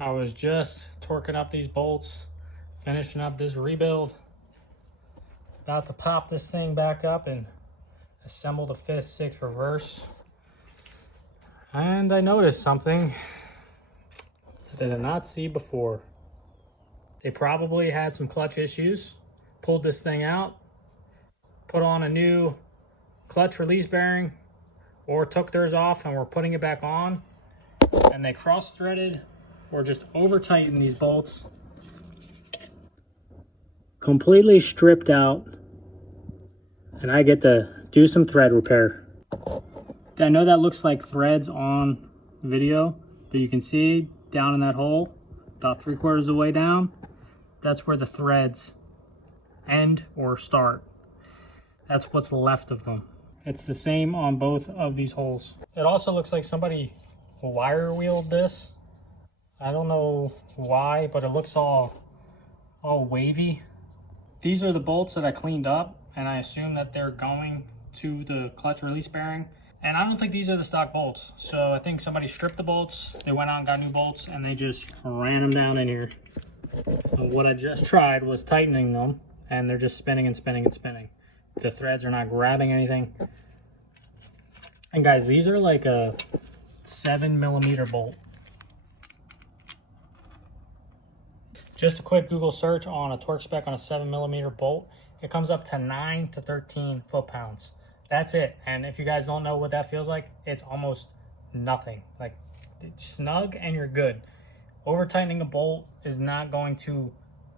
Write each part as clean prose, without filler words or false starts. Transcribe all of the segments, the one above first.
I was just torquing up these bolts, finishing up this rebuild. About to pop this thing back up and assemble the 5th, 6th reverse. And I noticed something that I did not see before. They probably had some clutch issues, pulled this thing out, put on a new clutch release bearing, or took theirs off and were putting it back on, and they cross-threaded or just over-tightened these bolts. Completely stripped out, and I get to do some thread repair. I know that looks like threads on video, but you can see down in that hole, about 3/4 of the way down, that's where the threads end or start. That's what's left of them. It's the same on both of these holes. It also looks like somebody wire wheeled this. I don't know why, but it looks all wavy. These are the bolts that I cleaned up, and I assume that they're going to the clutch release bearing. And I don't think these are the stock bolts. So I think somebody stripped the bolts, they went out and got new bolts, and they just ran them down in here. What I just tried was tightening them, and they're just spinning and spinning and spinning. The threads are not grabbing anything. And guys, these are like a 7mm bolt. Just a quick Google search on a torque spec on a 7mm bolt. It comes up to 9 to 13 foot-pounds. That's it. And if you guys don't know what that feels like, it's almost nothing. Like, it's snug and you're good. Over tightening a bolt is not going to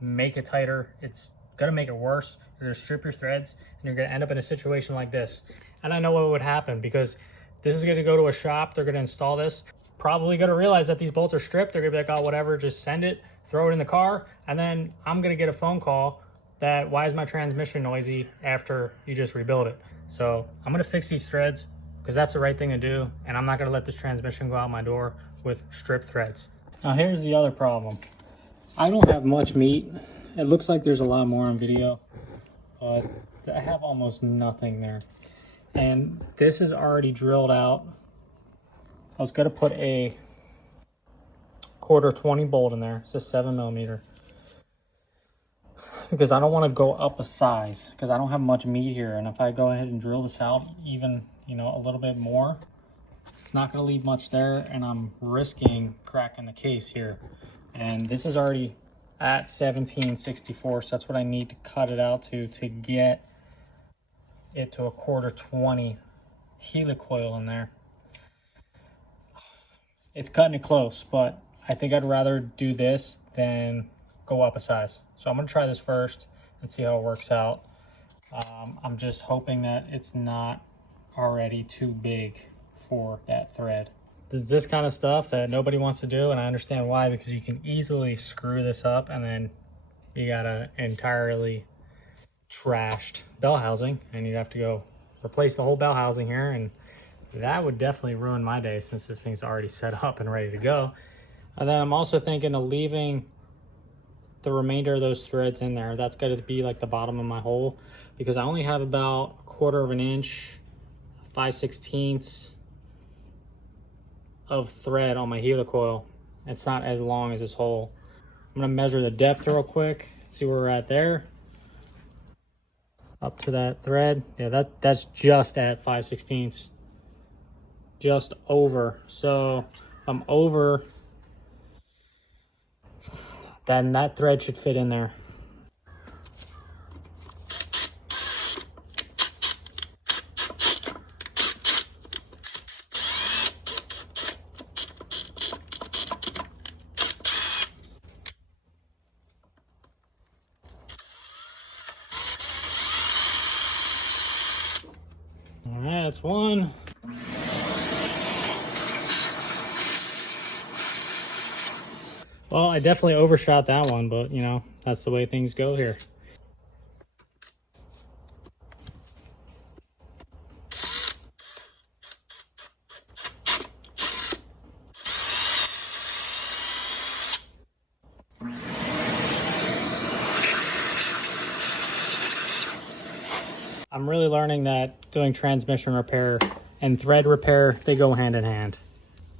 make it tighter. It's gonna make it worse. You're gonna strip your threads and you're gonna end up in a situation like this. And I know what would happen, because this is gonna go to a shop, they're gonna install this, probably gonna realize that these bolts are stripped. They're gonna be like, oh, whatever, just send it, throw it in the car, and then I'm gonna get a phone call that, why is my transmission noisy after you just rebuild it? So I'm gonna fix these threads, because that's the right thing to do, and I'm not gonna let this transmission go out my door with stripped threads. Now here's the other problem. I don't have much meat. It looks like there's a lot more on video, but I have almost nothing there. And this is already drilled out. I was gonna put a 1/4 bolt in there. It's a 7mm. Because I don't want to go up a size, because I don't have much meat here. And if I go ahead and drill this out even, a little bit more, it's not going to leave much there, and I'm risking cracking the case here. And this is already at 1764, so that's what I need to cut it out to get it to a 1/4 helicoil in there. It's cutting it close, but I think I'd rather do this than go up a size. So I'm going to try this first and see how it works out. I'm just hoping that it's not already too big for that thread. This is this kind of stuff that nobody wants to do, and I understand why, because you can easily screw this up and then you got a entirely trashed bell housing, and you'd have to go replace the whole bell housing here, and that would definitely ruin my day, since this thing's already set up and ready to go. And then I'm also thinking of leaving the remainder of those threads in there. That's got to be like the bottom of my hole, because I only have about 1/4 inch, 5/16 of thread on my helicoil. It's not as long as this hole. I'm gonna measure the depth real quick, see where we're at there. Up to that thread. Yeah, that's just at 5/16, just over. So if I'm over, then that thread should fit in there. All right, that's one. Well, I definitely overshot that one, but that's the way things go here. I'm really learning that doing transmission repair and thread repair, they go hand in hand.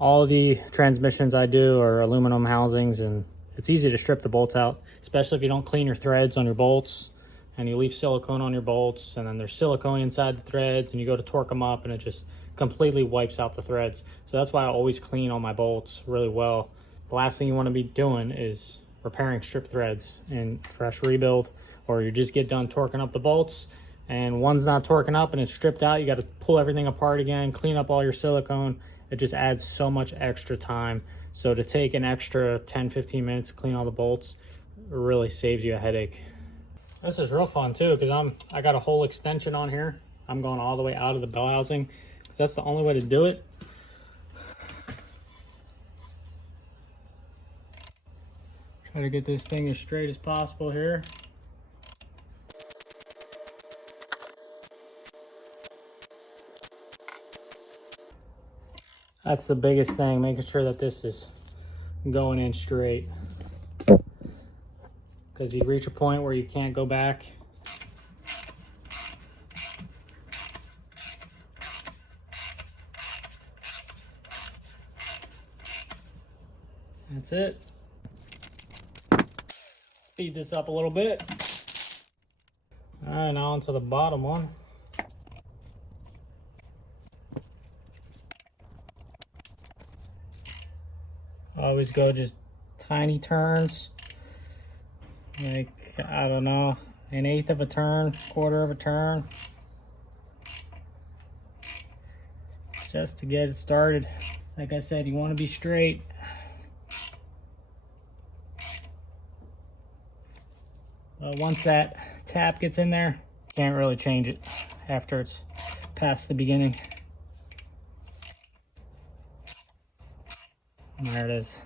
All the transmissions I do are aluminum housings, and it's easy to strip the bolts out, especially if you don't clean your threads on your bolts and you leave silicone on your bolts, and then there's silicone inside the threads, and you go to torque them up and it just completely wipes out the threads. So that's why I always clean all my bolts really well. The last thing you want to be doing is repairing stripped threads in fresh rebuild, or you just get done torquing up the bolts and one's not torquing up and it's stripped out. You got to pull everything apart again, clean up all your silicone. It just adds so much extra time. So to take an extra 10-15 minutes to clean all the bolts really saves you a headache. This is real fun too, because I got a whole extension on here. I'm going all the way out of the bell housing, because that's the only way to do it. Try to get this thing as straight as possible here. That's the biggest thing, making sure that this is going in straight. Because you reach a point where you can't go back. That's it. Speed this up a little bit. All right, now onto the bottom one. Always go just tiny turns. Like, I don't know, 1/8 of a turn, 1/4 of a turn. Just to get it started. Like I said, you want to be straight. Once that tap gets in there, can't really change it after it's past the beginning. There it is.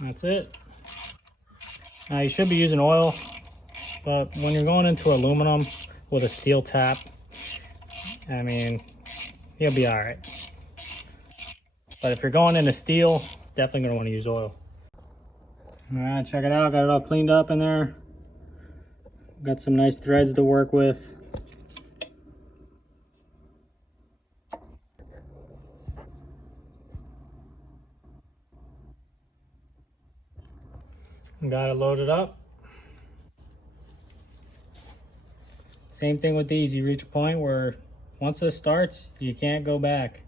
That's it. Now you should be using oil, but when you're going into aluminum with a steel tap, I mean, you'll be all right. But if you're going into steel, definitely gonna want to use oil. All right, check it out. Got it all cleaned up in there. Got some nice threads to work with. Got it loaded up. Same thing with these. You reach a point where once this starts, you can't go back.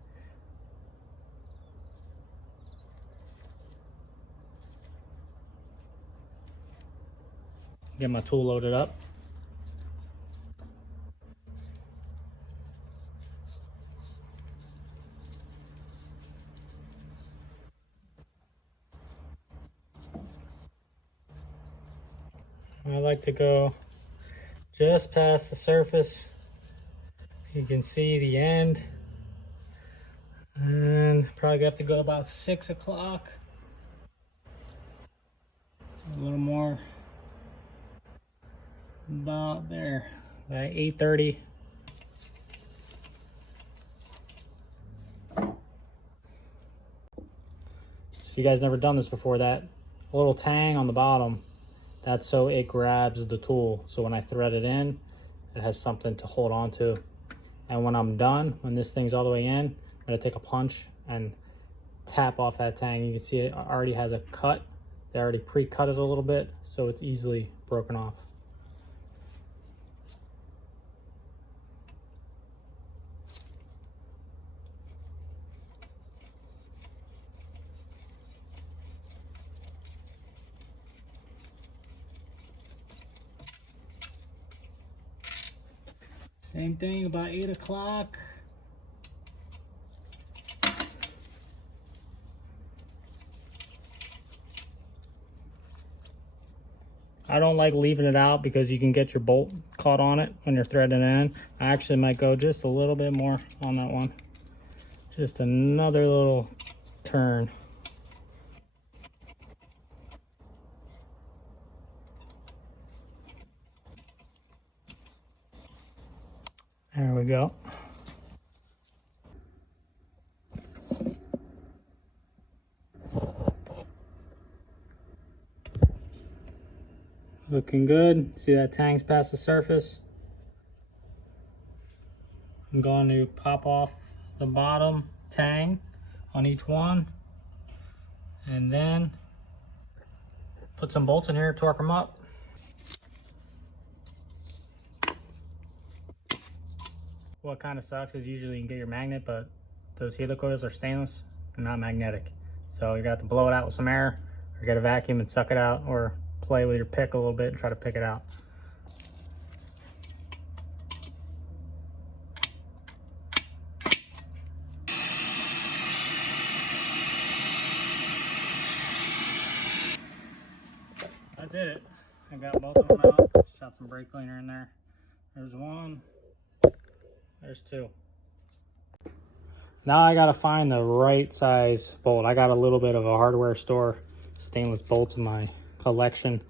Get my tool loaded up. I like to go just past the surface. You can see the end. And probably have to go about 6 o'clock. A little more. About there, by 8:30. If you guys never done this before, that little tang on the bottom, that's so it grabs the tool. So when I thread it in, it has something to hold on to. And when I'm done, when this thing's all the way in, I'm gonna take a punch and tap off that tang. You can see it already has a cut. They already pre-cut it a little bit, so it's easily broken off. Same thing about 8 o'clock. I don't like leaving it out because you can get your bolt caught on it when you're threading it in. I actually might go just a little bit more on that one. Just another little turn. There we go. Looking good. See that tang's past the surface? I'm going to pop off the bottom tang on each one, and then put some bolts in here, torque them up. What kind of sucks is usually you can get your magnet, but those helicoils are stainless and not magnetic. So you got to blow it out with some air, or get a vacuum and suck it out, or play with your pick a little bit and try to pick it out. I did it. I got both of them out. Shot some brake cleaner in there. There's one. There's two. Now I gotta find the right size bolt. I got a little bit of a hardware store stainless bolts in my collection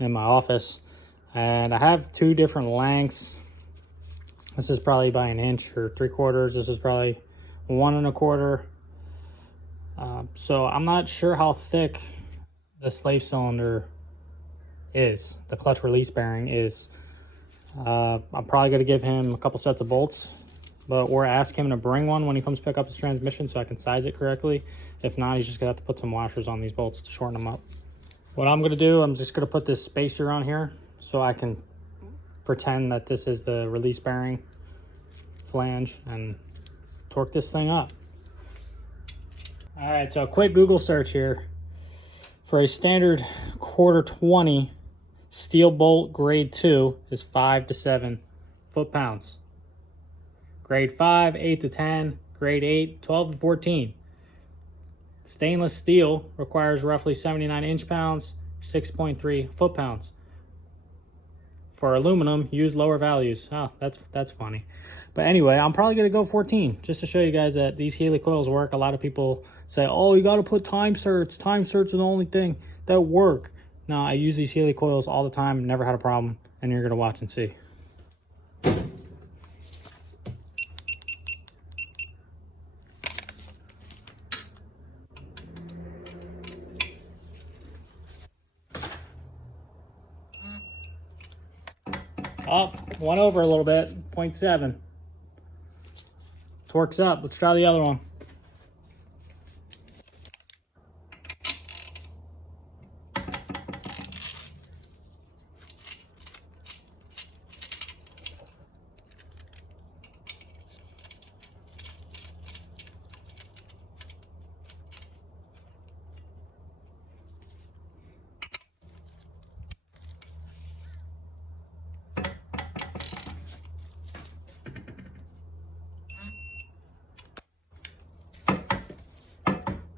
in my office, and I have two different lengths. This is probably by 1 inch or 3/4. This is probably 1 1/4. So I'm not sure how thick the slave cylinder is, the clutch release bearing is. I'm probably going to give him a couple sets of bolts, or ask him to bring one when he comes pick up his transmission so I can size it correctly. If not, he's just going to have to put some washers on these bolts to shorten them up. What I'm going to do, I'm just going to put this spacer on here so I can pretend that this is the release bearing flange and torque this thing up. All right, so a quick Google search here. For a standard 1/4-20 steel bolt grade 2 is 5 to 7 foot-pounds. Grade 5, 8 to 10. Grade 8, 12 to 14. Stainless steel requires roughly 79 inch-pounds, 6.3 foot-pounds. For aluminum, use lower values. Oh, that's funny. But anyway, I'm probably going to go 14, just to show you guys that these helicoils work. A lot of people say, oh, you got to put time certs. Time certs are the only thing that work. No, I use these helicoils all the time, never had a problem, and you're going to watch and see. Oh, went over a little bit, 0.7. Torque's up. Let's try the other one.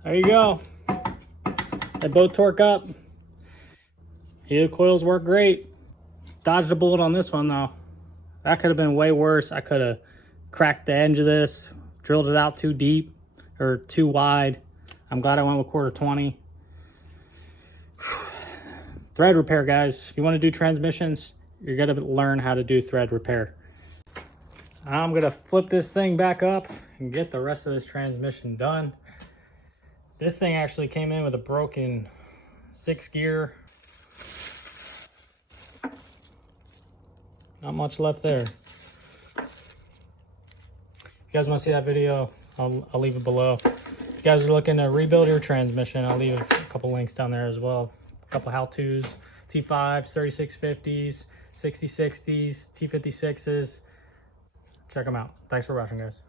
There you go. They both torque up. Helicoils work great. Dodged a bullet on this one though. That could have been way worse. I could have cracked the edge of this, drilled it out too deep or too wide. I'm glad I went with 1/4-20. Thread repair, guys. If you want to do transmissions, you're going to learn how to do thread repair. I'm going to flip this thing back up and get the rest of this transmission done. This thing actually came in with a broken 6-gear. Not much left there. If you guys want to see that video, I'll leave it below. If you guys are looking to rebuild your transmission, I'll leave a couple links down there as well. A couple how-tos, T5s, 3650s, 6060s, T56s. Check them out. Thanks for watching, guys.